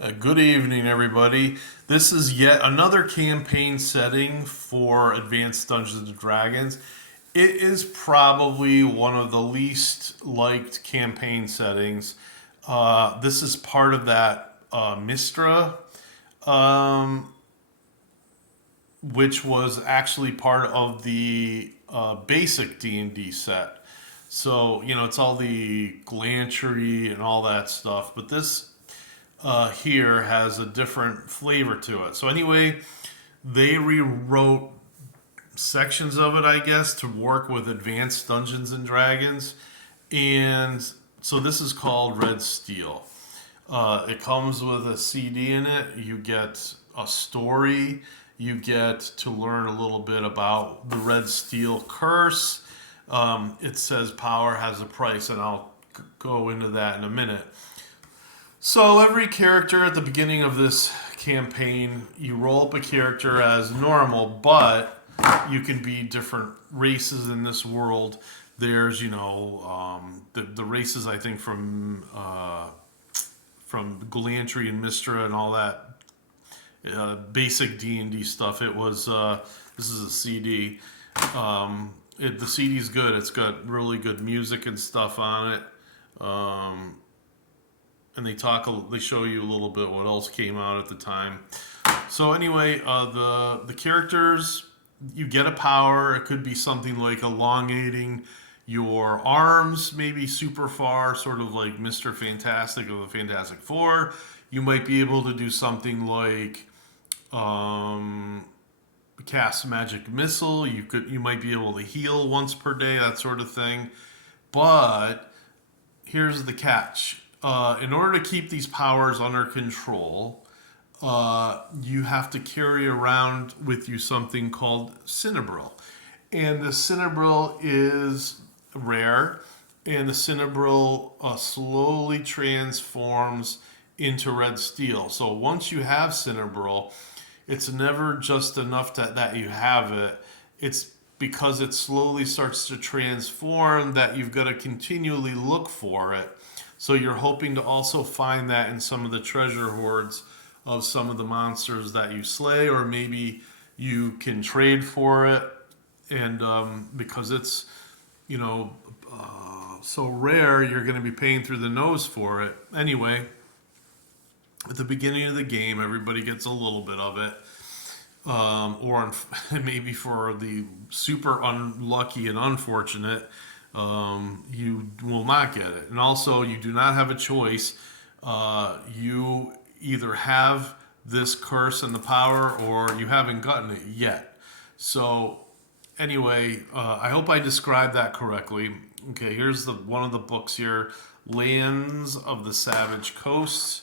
Good evening, everybody. This is yet another campaign setting for Advanced Dungeons and Dragons. It is probably one of the least liked campaign settings. This is part of that Mistra, um, which was actually part of the basic D&D set. So, it's all the glantry and all that stuff. But this here has a different flavor to it. So anyway, they rewrote sections of it, I guess, to work with Advanced Dungeons and Dragons, and so this is called Red Steel. It comes with a CD in it. You get a story. You get to learn a little bit about the Red Steel curse. It says power has a price, and I'll go into that in a minute. So every character at the beginning of this campaign, you roll up a character as normal, but you can be different races in this world. There's, the races I think from Galantry and Mistra and all that basic D&D stuff. It was this is a CD. The CD's good. It's got really good music and stuff on it. And they show you a little bit what else came out at the time. So anyway, the characters, you get a power. It could be something like elongating your arms, maybe super far, sort of like Mr. Fantastic of the Fantastic Four. You might be able to do something like um, cast magic missile. You might be able to heal once per day, that sort of thing. But here's the catch. In order to keep these powers under control, you have to carry around with you something called Cinebril. And the Cinebril is rare, and the Cinebril slowly transforms into red steel. So once you have Cinebril, it's never just enough that you have it. It's because it slowly starts to transform that you've got to continually look for it. So you're hoping to also find that in some of the treasure hoards of some of the monsters that you slay, or maybe you can trade for it. And because it's, you know, so rare, you're going to be paying through the nose for it. Anyway, at the beginning of the game, everybody gets a little bit of it. Maybe for the super unlucky and unfortunate, you will not get it. And also, you do not have a choice. You either have this curse and the power, or you haven't gotten it yet. So, anyway, I hope I described that correctly. Okay, here's one of the books here, Lands of the Savage Coasts.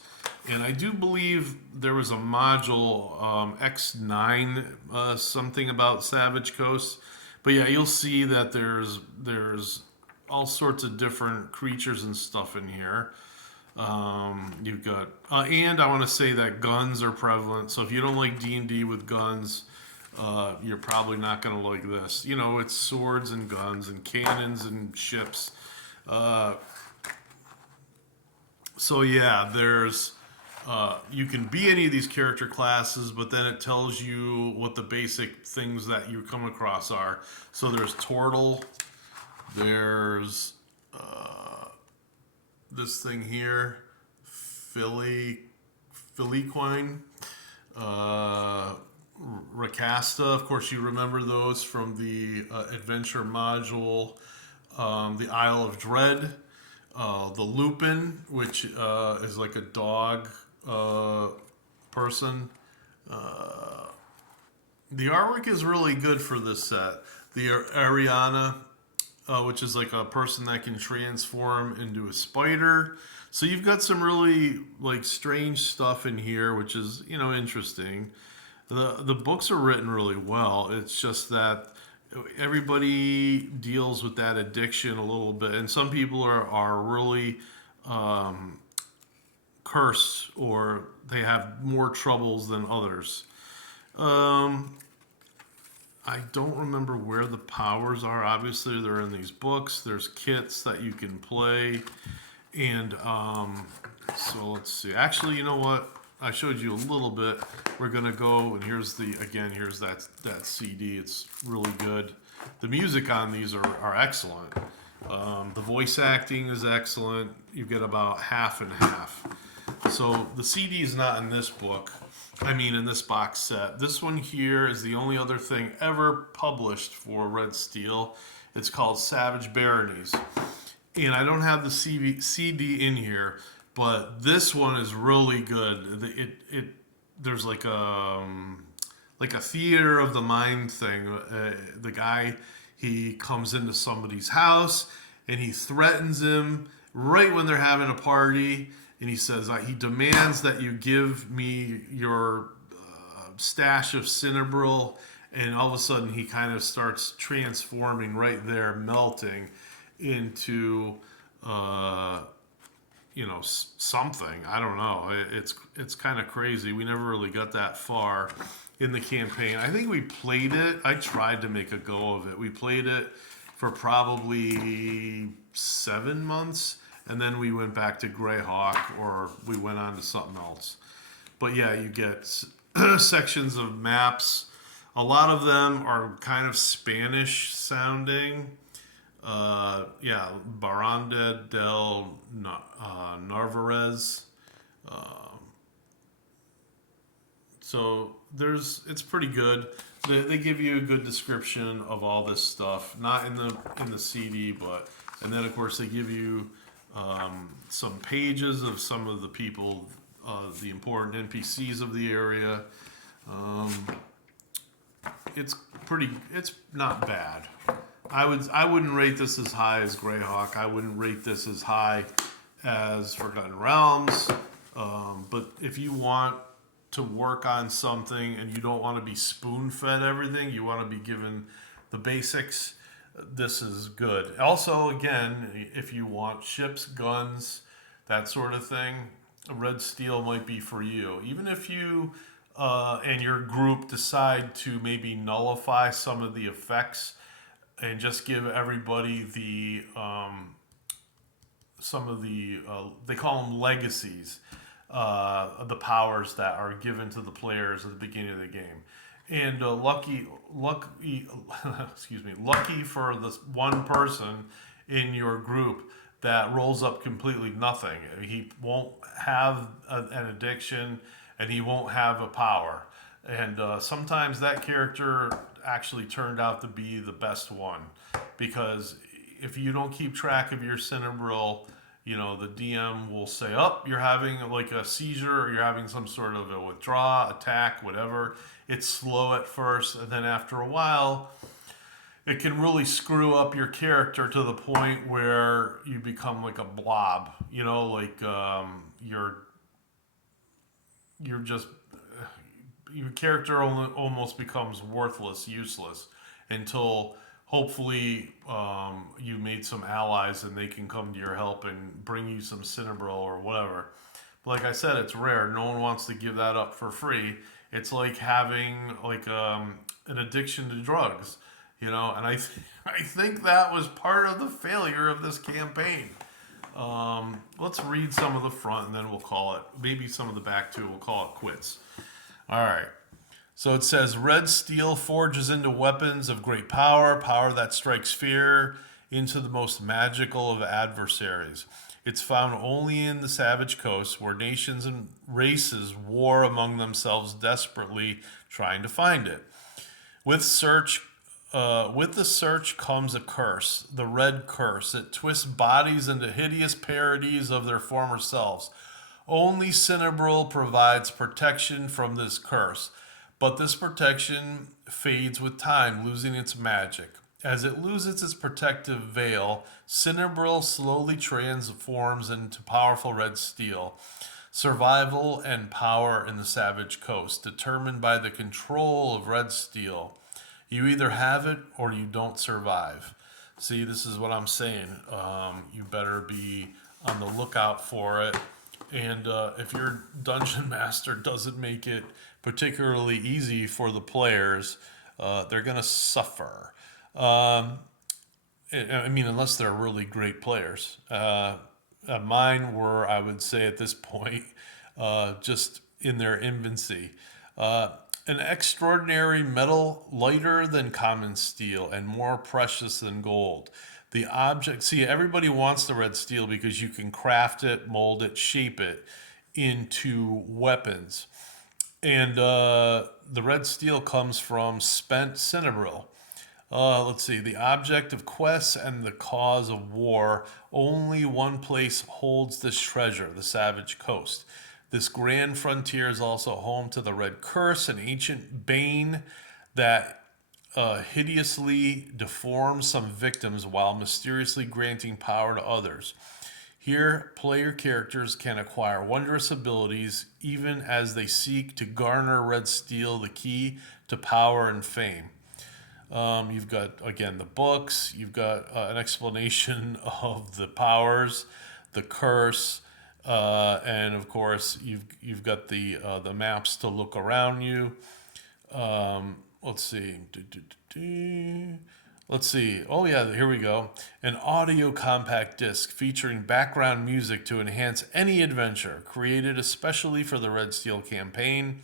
And I do believe there was a module, X9, something about Savage Coast. But yeah, you'll see that there's all sorts of different creatures and stuff in here. You've got, and I want to say that guns are prevalent. So if you don't like D&D with guns, you're probably not going to like this. You know, it's swords and guns and cannons and ships. So yeah, you can be any of these character classes, but then it tells you what the basic things that you come across are. So there's Tortle, there's this thing here, Philiquine, uh, Rakasta. Of course, you remember those from the adventure module, the Isle of Dread, the Lupin, which is like a dog person. The artwork is really good for this set. The Ariana, which is like a person that can transform into a spider. So you've got some really like strange stuff in here, which is interesting. The books are written really well. It's just that everybody deals with that addiction a little bit, and some people are really cursed, or they have more troubles than others. Um, I don't remember where the powers are. Obviously, they're in these books. There's kits that you can play, and so let's see. Actually, you know what? I showed you a little bit. We're gonna go, and here's that CD. It's really good. The music on these are excellent. The voice acting is excellent. You get about half and half. So the CD is not in this book. I mean, in this box set. This one here is the only other thing ever published for Red Steel. It's called Savage Baronies. And I don't have the CD in here, but this one is really good. There's like a theater of the mind thing. The guy, he comes into somebody's house and he threatens him right when they're having a party, and he says he demands that you give me your stash of Cinnabril, and all of a sudden he kind of starts transforming right there, melting into something. I don't know. It's kind of crazy. We never really got that far in the campaign. I think we played it. I tried to make a go of it. We played it for probably 7 months, and then we went back to Greyhawk, or we went on to something else. But yeah, you get sections of maps. A lot of them are kind of Spanish sounding. Yeah, Baranda del Narvarez. So it's pretty good. They give you a good description of all this stuff, not in the CD, but and then of course they give you some pages of some of the people, the important NPCs of the area. It's pretty. It's not bad. I wouldn't rate this as high as Greyhawk. I wouldn't rate this as high as Forgotten Realms. But if you want to work on something and you don't want to be spoon fed everything, you want to be given the basics, this is good. Also, again, if you want ships, guns, that sort of thing, Red Steel might be for you. Even if you and your group decide to maybe nullify some of the effects and just give everybody some of the they call them legacies, the powers that are given to the players at the beginning of the game. And lucky for this one person in your group that rolls up completely nothing. He won't have an addiction, and he won't have a power. And sometimes that character actually turned out to be the best one, because if you don't keep track of your Cinnabril, the DM will say, "Oh, you're having like a seizure, or you're having some sort of a withdraw, attack, whatever." It's slow at first, and then after a while, it can really screw up your character to the point where you become like a blob. You're just your character almost becomes worthless, useless, until hopefully you made some allies and they can come to your help and bring you some Cinnabril or whatever. But like I said, it's rare. No one wants to give that up for free. It's like having an addiction to drugs, and I think that was part of the failure of this campaign. Let's read some of the front, and then we'll call it, maybe some of the back too, we'll call it quits. All right. So it says, Red Steel forges into weapons of great power, power that strikes fear into the most magical of adversaries. It's found only in the Savage Coast, where nations and races war among themselves desperately trying to find it. With the search comes a curse, the Red Curse. It twists bodies into hideous parodies of their former selves. Only Cinnabril provides protection from this curse, but this protection fades with time, losing its magic. As it loses its protective veil, Cinnabril slowly transforms into powerful red steel. Survival and power in the Savage Coast, determined by the control of red steel. You either have it or you don't survive. See, this is what I'm saying. You better be on the lookout for it. And if your dungeon master doesn't make it particularly easy for the players, they're going to suffer. I mean, unless they're really great players. Mine were, I would say at this point, just in their infancy. Uh, an extraordinary metal lighter than common steel and more precious than gold. The object, see, everybody wants the red steel because you can craft it, mold it, shape it into weapons. And the red steel comes from spent cinnabril. Let's see. The object of quests and the cause of war. Only one place holds this treasure, the Savage Coast. This grand frontier is also home to the Red Curse, an ancient bane that hideously deforms some victims while mysteriously granting power to others. Here, player characters can acquire wondrous abilities even as they seek to garner red steel, the key to power and fame. You've got again the books. You've got an explanation of the powers, the curse, and of course you've got the maps to look around you. Let's see. Let's see. Oh yeah, here we go. An audio compact disc featuring background music to enhance any adventure, created especially for the Red Steel campaign.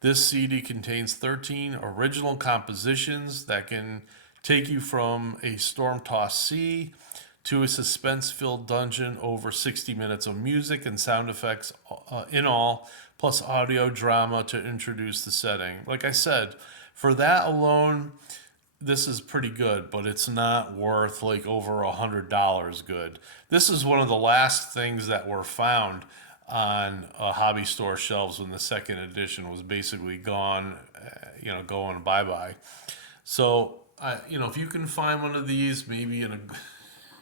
This CD contains 13 original compositions that can take you from a storm-tossed sea to a suspense-filled dungeon, over 60 minutes of music and sound effects in all, plus audio drama to introduce the setting. Like I said, for that alone, this is pretty good, but it's not worth like over $100 good. This is one of the last things that were found on hobby store shelves when the second edition was basically gone, going bye bye. So, if you can find one of these, maybe in a,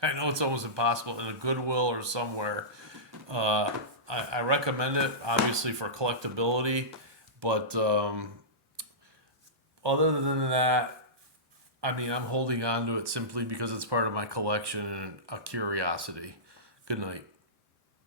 I know it's almost impossible, in a Goodwill or somewhere, uh, I recommend it, obviously for collectability, but other than that, I mean, I'm holding on to it simply because it's part of my collection and a curiosity. Good night.